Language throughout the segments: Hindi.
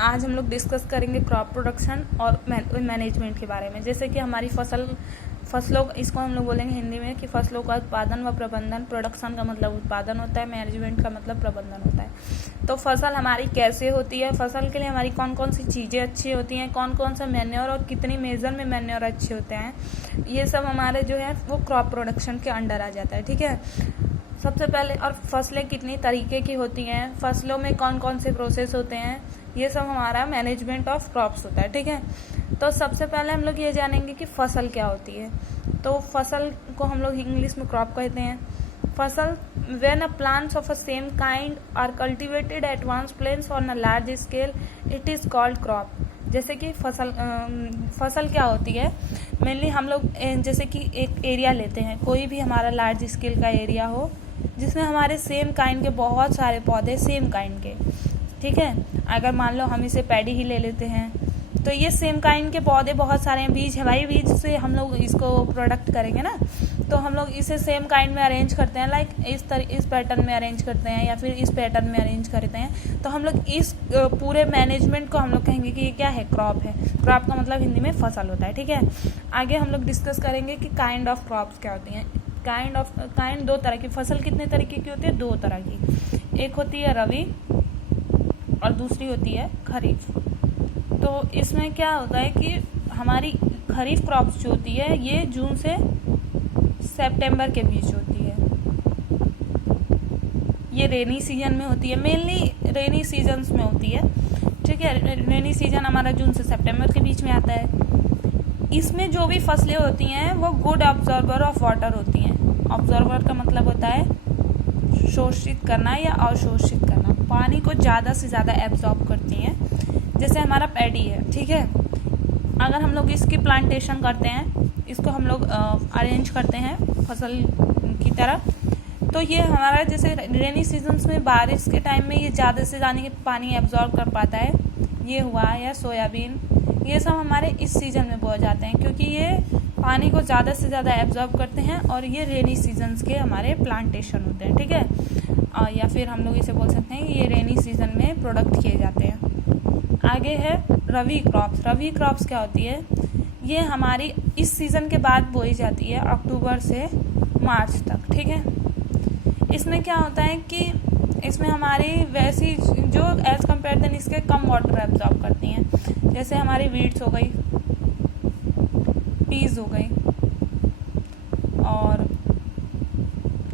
आज हम लोग डिस्कस करेंगे क्रॉप प्रोडक्शन और मैनेजमेंट के बारे में। जैसे कि हमारी फसलों, इसको हम लोग बोलेंगे हिंदी में कि फसलों का उत्पादन व प्रबंधन। प्रोडक्शन का मतलब उत्पादन होता है, मैनेजमेंट का मतलब प्रबंधन होता है। तो फसल हमारी कैसे होती है, फसल के लिए हमारी कौन कौन सी चीज़ें अच्छी होती हैं, कौन कौन सा मैन्योर और कितनी मेजर में मैन्योर अच्छे होते हैं, ये सब हमारे जो है वो क्रॉप प्रोडक्शन के अंडर आ जाता है। ठीक है, सबसे पहले, और फसलें कितनी तरीके की होती हैं, फसलों में कौन कौन से प्रोसेस होते हैं, ये सब हमारा मैनेजमेंट ऑफ क्रॉप्स होता है। ठीक है, तो सबसे पहले हम लोग ये जानेंगे कि फसल क्या होती है। तो फसल को हम लोग इंग्लिश में क्रॉप कहते हैं। फसल, when a plants of a same kind are cultivated at one place on a large scale, it is called crop। जैसे कि फसल क्या होती है, मेनली हम लोग जैसे कि एक एरिया लेते हैं, कोई भी हमारा लार्ज स्केल का एरिया हो जिसमें हमारे सेम काइंड के बहुत सारे पौधे, सेम काइंड के। ठीक है, अगर मान लो हम इसे पैडी ही ले लेते हैं, तो ये सेम काइंड के पौधे बहुत सारे हैं, बीज है भाई, बीज से हम लोग इसको प्रोडक्ट करेंगे ना, तो हम लोग इसे सेम काइंड में अरेंज करते हैं, लाइक इस पैटर्न में अरेंज करते हैं या फिर इस पैटर्न में अरेंज करते हैं। तो हम लोग इस पूरे मैनेजमेंट को हम लोग कहेंगे कि ये क्या है, क्रॉप है। क्रॉप का मतलब हिंदी में फसल होता है। ठीक है, आगे हम लोग डिस्कस करेंगे कि काइंड ऑफ क्रॉप्स क्या होती हैं। काइंड दो तरह की, फसल कितने तरीके की होती है, दो तरह की, एक होती है रबी और दूसरी होती है खरीफ। तो इसमें क्या होता है कि हमारी खरीफ क्रॉप्स जो होती है ये जून से सितंबर के बीच होती है। ये रेनी सीजन में होती है, मेनली रेनी सीजन्स में होती है। ठीक है, रेनी सीजन हमारा जून से सितंबर के बीच में आता है। इसमें जो भी फसलें होती हैं वो गुड ऑब्जर्वर ऑफ वाटर होती हैं। ऑब्जर्वर का मतलब होता है शोषित करना या अवशोषित करना, पानी को ज़्यादा से ज़्यादा एब्जॉर्ब करती हैं। जैसे हमारा पैडी है, ठीक है, अगर हम लोग इसकी प्लांटेशन करते हैं, इसको हम लोग अरेंज करते हैं फसल की तरह, तो ये हमारा जैसे रेनी सीजन्स में बारिश के टाइम में ये ज़्यादा से ज़्यादा पानी एब्जॉर्ब कर पाता है, ये हुआ, या सोयाबीन, ये सब हमारे इस सीज़न में बोए जाते हैं क्योंकि ये पानी को ज़्यादा से ज़्यादा एब्जॉर्ब करते हैं और ये रेनी सीजन्स के हमारे प्लांटेशन होते हैं। ठीक है, या फिर हम लोग इसे बोल सकते हैं कि ये रेनी सीजन में प्रोडक्ट किए जाते हैं। आगे है रबी क्रॉप्स। रबी क्रॉप्स क्या होती है, ये हमारी इस सीज़न के बाद बोई जाती है, अक्टूबर से मार्च तक। ठीक है, इसमें क्या होता है कि इसमें हमारी वैसी जो एज़ कम्पेयर देन इसके कम वाटर एब्जॉर्ब करती हैं, जैसे हमारी वीट्स हो गई, पीज हो गई, और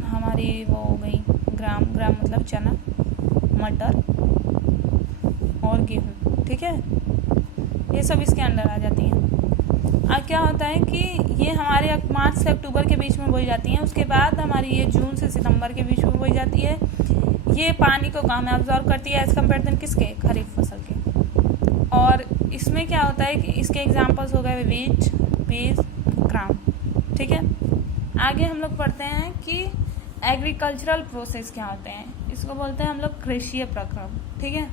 हमारी वो हो गई ग्राम मतलब चना, मटर और गेहूँ। ठीक है, ये सब इसके अंदर आ जाती हैं। अब क्या होता है कि ये हमारे मार्च से अक्टूबर के बीच में बोई जाती हैं, उसके बाद हमारी ये जून से सितंबर के बीच में बोई जाती है। ये पानी को कम एब्जॉर्ब करती है एज़ कम्पेयर देन किसके, खरीफ फसल के। और इसमें क्या होता है कि इसके एग्जांपल्स हो गए वीट, पीज, ग्राम। ठीक है, आगे हम लोग पढ़ते हैं कि एग्रीकल्चरल प्रोसेस क्या होते हैं। इसको बोलते हैं हम लोग कृषि प्रक्रम। ठीक है,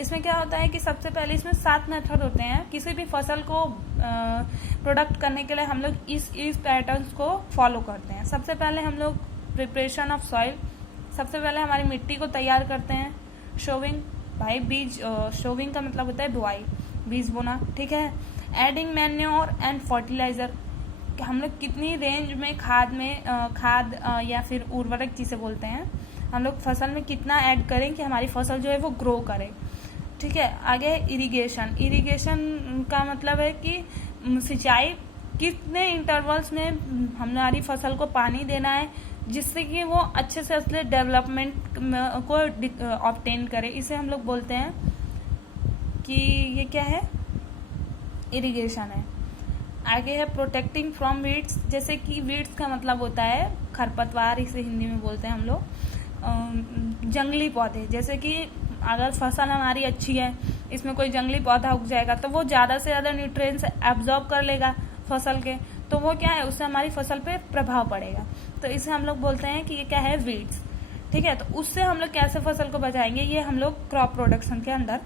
इसमें क्या होता है कि सबसे पहले इसमें 7 मेथड होते हैं। किसी भी फसल को प्रोडक्ट करने के लिए हम लोग इस पैटर्न्स को फॉलो करते हैं। सबसे पहले हम लोग प्रिपरेशन ऑफ सॉइल, सबसे पहले हमारी मिट्टी को तैयार करते हैं। शोविंग, भाई बीज, शोविंग का मतलब होता है बुआई, बीज बोना। ठीक है, एडिंग मैन्योर एंड फर्टिलाइजर, हम लोग कितनी रेंज में खाद या फिर उर्वरक जिसे बोलते हैं, हम लोग फसल में कितना ऐड करें कि हमारी फसल जो है वो ग्रो करे। ठीक है, आगे है इरिगेशन। इरिगेशन का मतलब है कि सिंचाई, कितने इंटरवल्स में हमारी फसल को पानी देना है जिससे कि वो अच्छे से असली डेवलपमेंट को ऑब्टेन करे, इसे हम लोग बोलते हैं कि ये क्या है, इरिगेशन है। आगे है प्रोटेक्टिंग फ्रॉम वीड्स, जैसे कि वीड्स का मतलब होता है खरपतवार, इसे हिंदी में बोलते हैं हम लोग। जंगली पौधे, जैसे कि अगर फसल हमारी अच्छी है, इसमें कोई जंगली पौधा उग जाएगा तो वो ज़्यादा से ज़्यादा न्यूट्रिएंट्स एब्जॉर्ब कर लेगा फसल के, तो वो क्या है, उससे हमारी फसल पे प्रभाव पड़ेगा, तो इसे हम लोग बोलते हैं कि ये क्या है, वीड्स। ठीक है, तो उससे हम लोग कैसे फसल को बचाएंगे, ये हम लोग क्रॉप प्रोडक्शन के अंदर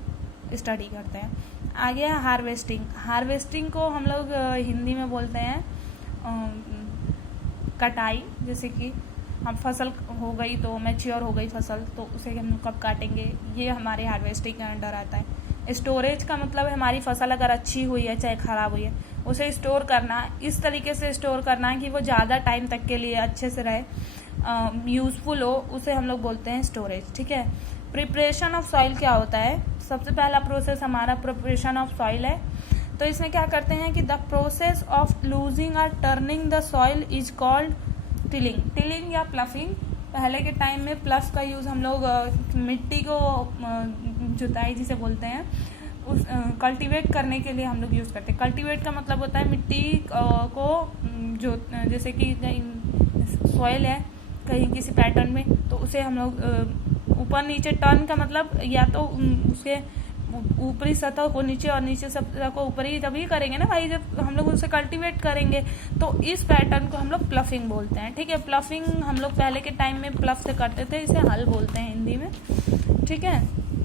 स्टडी करते हैं। आगे है हार्वेस्टिंग। हार्वेस्टिंग को हम लोग हिंदी में बोलते हैं कटाई, जैसे कि हम फसल हो गई तो मैच्योर हो गई फसल, तो उसे हम कब काटेंगे, ये हमारे हार्वेस्टिंग के अंडर आता है। स्टोरेज का मतलब है हमारी फसल अगर अच्छी हुई है चाहे खराब हुई है उसे स्टोर करना, इस तरीके से स्टोर करना है कि वो ज़्यादा टाइम तक के लिए अच्छे से रहे, यूज़फुल हो, उसे हम लोग बोलते हैं स्टोरेज। ठीक है। प्रिपरेशन ऑफ सॉइल क्या होता है? सबसे पहला प्रोसेस हमारा प्रिपरेशन ऑफ सॉइल है। तो इसमें क्या करते हैं कि द प्रोसेस ऑफ लूजिंग और turning the soil is called tilling. Tilling या प्लफिंग। पहले के टाइम में प्लफ का यूज़ हम लोग मिट्टी को जुताई जिसे बोलते हैं उस कल्टीवेट करने के लिए हम लोग यूज़ करते हैं। कल्टीवेट का मतलब होता है मिट्टी को जो जैसे कि सॉइल है कहीं किसी पैटर्न में, तो उसे हम लोग ऊपर नीचे, टर्न का मतलब या तो उसके ऊपरी सतह को नीचे और नीचे सतह को ऊपरी तभी करेंगे ना भाई, जब हम लोग उसे कल्टीवेट करेंगे। तो इस पैटर्न को हम लोग प्लफिंग बोलते हैं। ठीक है। प्लफिंग हम लोग पहले के टाइम में प्लफ से करते थे, इसे हल बोलते हैं हिंदी में। ठीक है।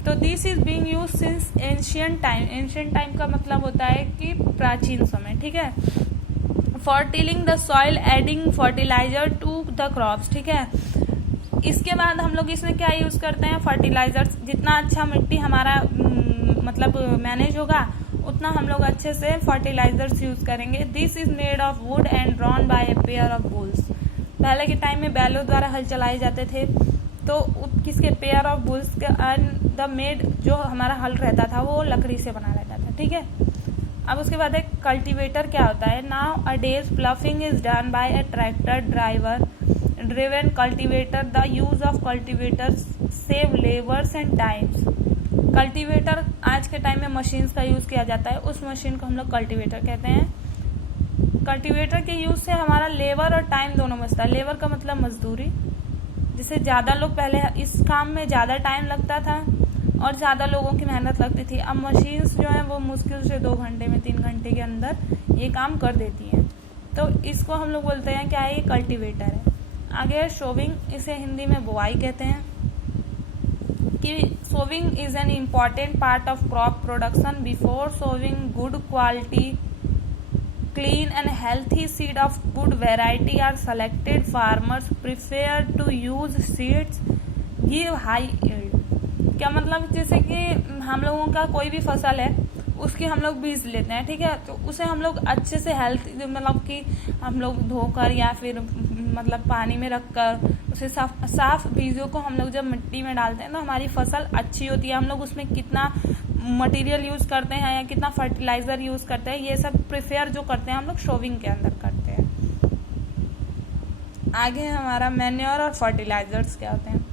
तो this is being use since ancient time. Ancient time का मतलब होता है कि प्राचीन समय। ठीक है। For tilling the soil adding fertiliser to the crops. ठीक है। इसके बाद हम लोग इसमें क्या यूज करते हैं? फर्टिलाइजर्स। जितना अच्छा मिट्टी हमारा मतलब मैनेज होगा उतना हम लोग अच्छे से फर्टिलाइजर्स यूज करेंगे। This is made of would and drawn by a pair of bulls. पहले के टाइम में बैलों द्वारा हल चलाए जाते थे, तो किसके? पेयर ऑफ बुल्स के। एंड द मेड जो हमारा हल रहता था वो लकड़ी से बना रहता था। ठीक है। अब उसके बाद एक कल्टीवेटर क्या होता है? Now a days ploughing is done by A tractor driver driven cultivator. The use of cultivators save labours and times. Cultivator आज के टाइम में मशीन्स का यूज किया जाता है, उस मशीन को हम लोग कल्टीवेटर कहते हैं। कल्टीवेटर के यूज से हमारा लेबर और टाइम दोनों बचता है। लेबर का मतलब मजदूरी, जिससे ज़्यादा लोग पहले इस काम में ज़्यादा टाइम लगता था और ज़्यादा लोगों की मेहनत लगती थी। अब मशीन्स जो है वो मुश्किल से 2 घंटे में 3 घंटे के अंदर ये काम कर देती हैं। तो इसको हम लोग बोलते हैं क्या है? ये कल्टीवेटर है। आगे है सोविंग। इसे हिंदी में बुआई कहते हैं। कि sowing is an important part of crop production. Before sowing good quality clean and healthy seed of good variety are selected. Farmers prefer to use seeds give high yield. क्या मतलब? जैसे कि हम लोगों का कोई भी फसल है उसकी हम लोग बीज लेते हैं। ठीक है। तो उसे हम लोग अच्छे से हेल्थ मतलब कि हम लोग धोकर या फिर मतलब पानी में रखकर उसे साफ बीजों को हम लोग जब मिट्टी में डालते हैं तो हमारी फसल अच्छी होती है। हम लोग उसमें कितना मटेरियल यूज करते हैं या कितना फर्टिलाइजर यूज करते हैं, ये सब प्रिफेयर जो करते हैं हम लोग सोविंग के अंदर करते हैं। आगे हमारा मैन्योर और फर्टिलाइजर्स क्या होते हैं?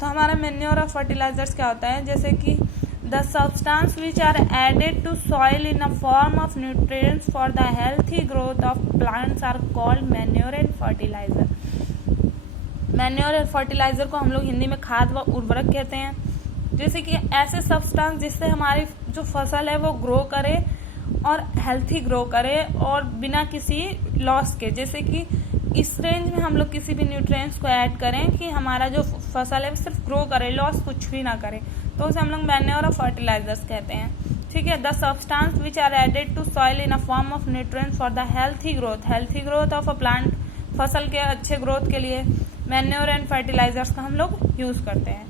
तो हमारा मैन्योर और फर्टिलाइजर्स क्या होता है? जैसे कि the substance which are added to soil in a form of nutrients for the healthy growth of plants are called manure and fertiliser. Manure और फर्टिलाइजर को हम लोग हिंदी में खाद व उर्वरक कहते हैं। जैसे कि ऐसे सब्सटेंस जिससे हमारी जो फसल है वो ग्रो करे और हेल्थी ग्रो करे और बिना किसी लॉस के। जैसे कि इस रेंज में हम लोग किसी भी न्यूट्रिएंट्स को ऐड करें कि हमारा जो फसल है वो सिर्फ ग्रो करे, लॉस कुछ भी ना करे, तो उसे हम लोग मैन्योर और फर्टिलाइजर्स कहते हैं। ठीक है। The substance which are added to soil in a form of nutrients for the healthy growth of a plant. फसल के अच्छे ग्रोथ के लिए मैन्योर एंड फर्टिलाइजर्स का हम लोग यूज करते हैं।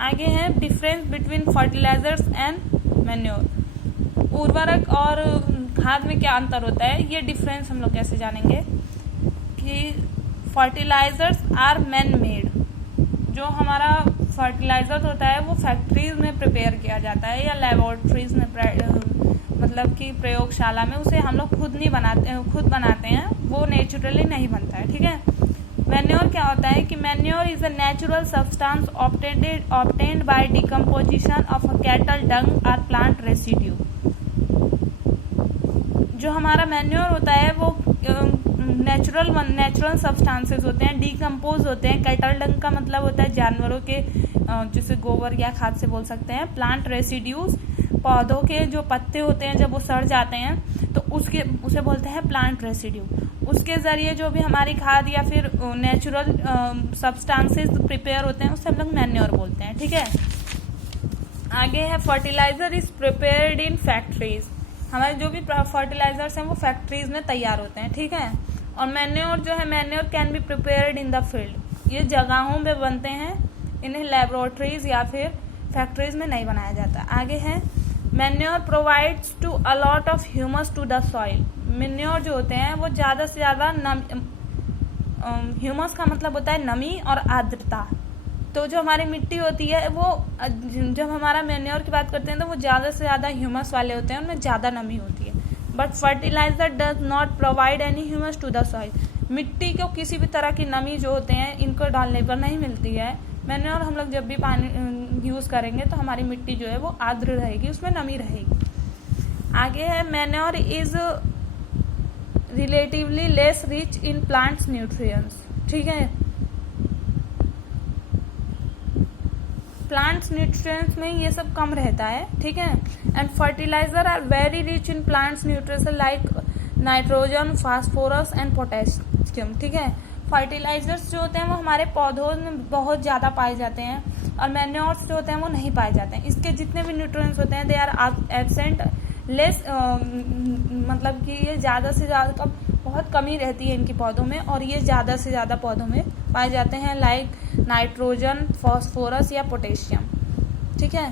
आगे है difference between fertilisers and manure. उर्वरक और खाद में क्या अंतर होता है, ये डिफरेंस हम लोग कैसे जानेंगे? कि फर्टिलाइजर्स आर मैन मेड। जो हमारा फर्टिलाइजर होता है वो फैक्ट्रीज में प्रिपेयर किया जाता है या लेबोरेटरीज में, मतलब कि प्रयोगशाला में उसे हम लोग खुद बनाते हैं, वो नेचुरली नहीं बनता है। ठीक है। मैन्योर क्या होता है कि manure is a natural substance obtained by decomposition of cattle डंग और प्लांट रेसिड्यू। जो हमारा मैन्योर होता है वो नेचुरल सब्सटेंसेस होते हैं, डिकम्पोज होते हैं। कैटल डंग का मतलब होता है जानवरों के जैसे गोबर या खाद से बोल सकते हैं। प्लांट रेसिड्यूज, पौधों के जो पत्ते होते हैं जब वो सड़ जाते हैं तो उसे बोलते हैं प्लांट रेसिड्यू। उसके ज़रिए जो भी हमारी खाद या फिर नेचुरल सब्सटेंसेस प्रिपेयर होते हैं उससे हम लोग मैन्योर बोलते हैं। ठीक है। आगे है fertiliser is prepared in factories. हमारे जो भी फर्टिलाइजर्स हैं वो फैक्ट्रीज में तैयार होते हैं। ठीक है। और मैन्योर जो है, manure can be prepared in the field. ये जगहों में बनते हैं, इन्हें लेबोरेटरीज या फिर फैक्ट्रीज में नहीं बनाया जाता। आगे है manure provides to a lot of humus to the soil. Manure जो होते हैं वो ज़्यादा से ज़्यादा ह्यूमस का मतलब होता है नमी और आर्द्रता। तो जो हमारी मिट्टी होती है वो जब हमारा मैन्योर की बात करते हैं तो वो ज़्यादा से ज़्यादा ह्यूमस वाले होते हैं, उनमें ज़्यादा नमी होती है। But fertiliser does not provide any humus to the soil. मिट्टी को किसी भी तरह की नमी जो होते हैं इनको डालने पर नहीं मिलती है। मैन्योर हम लोग जब भी पानी यूज़ करेंगे तो हमारी मिट्टी जो है वो आर्द्र रहेगी, उसमें नमी रहेगी। आगे है manure is relatively less rich in plants nutrients. ठीक है, प्लांट्स न्यूट्रिएंट्स में ये सब कम रहता है। ठीक है, and fertiliser are very rich in plants nutrients like nitrogen, phosphorus and potassium. ठीक है, फर्टिलाइजर्स जो होते हैं वो हमारे पौधों में बहुत ज़्यादा पाए जाते हैं और मैन्योर्स जो होते हैं वो नहीं पाए जाते हैं। इसके जितने भी न्यूट्रिएंट्स होते हैं दे आर एब्सेंट लेस, मतलब कि ये ज़्यादा से ज़्यादा बहुत कमी रहती है इनकी पौधों में और ये ज़्यादा से ज़्यादा पौधों में पाए जाते हैं लाइक नाइट्रोजन, फॉस्फोरस या पोटेशियम। ठीक है,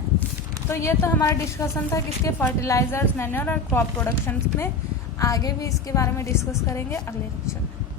तो ये तो हमारा डिस्कशन था किसके, फर्टिलाइजर्स, मैन्योर और क्रॉप प्रोडक्शन में। आगे भी इसके बारे में डिस्कस करेंगे अगले लेक्चर में।